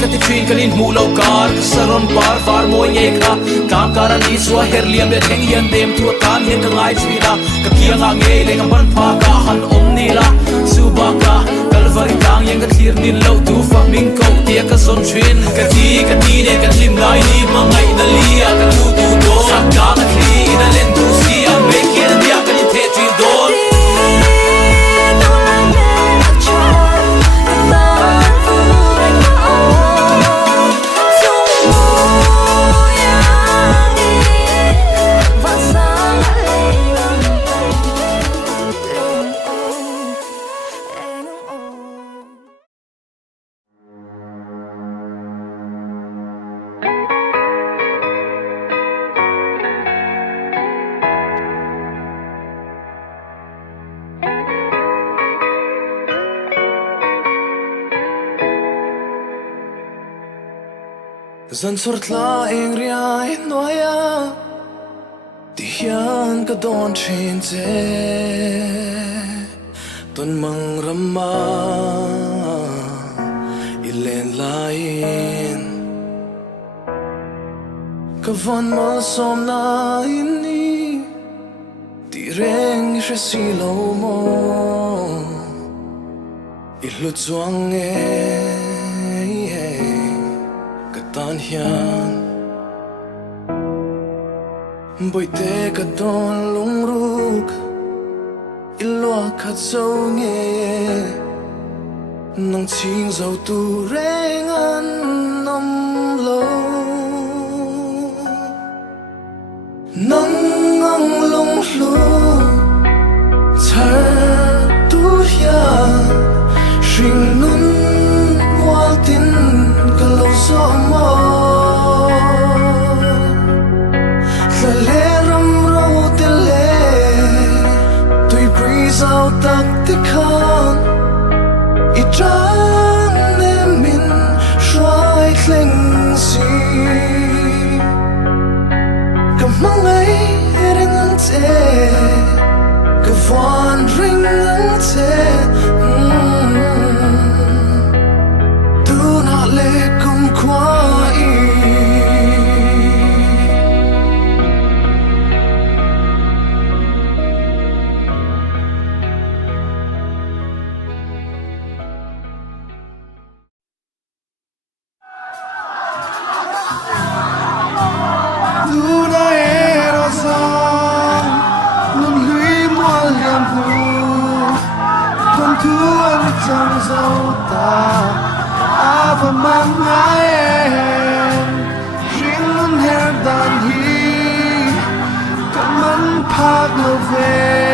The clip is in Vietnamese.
ka ti train kalin hulaw kar kasaron par far mo ngeka kam karan ni swa herliam le theng hian dem tu tan hian ka ngai chwila ka kianga nge le ka ban pha ka han om ni la subaka kalvari tang yang ka thir nin lo tu fa ming ko tia ka son twin ka ti ne ka lim lai ni mangai na lia ka lu tu do sak ka na kli na len tu si a me kian dia ka ni the tri don Zan sortla eng riai noya Di hian ka don trin te Ton mang rama Ilen lain Ka van mal som na ini Di reng ishe silo mo Ilu zuang tan hian boi te ka don lung ruk ilwa khat zo nge nang ching zo tu reng an nom lo nang ngang lung lu char tu hian shing nun wal tin ka lo so mo la le ram ro te le tui breeze out tak te khan I tran ne min shwai thleng si ka mangai ring an te ka van ring an te do not let come quiet chẳng dấu ta ava mang em riêng luôn her dan hi cầm mắn phag lo về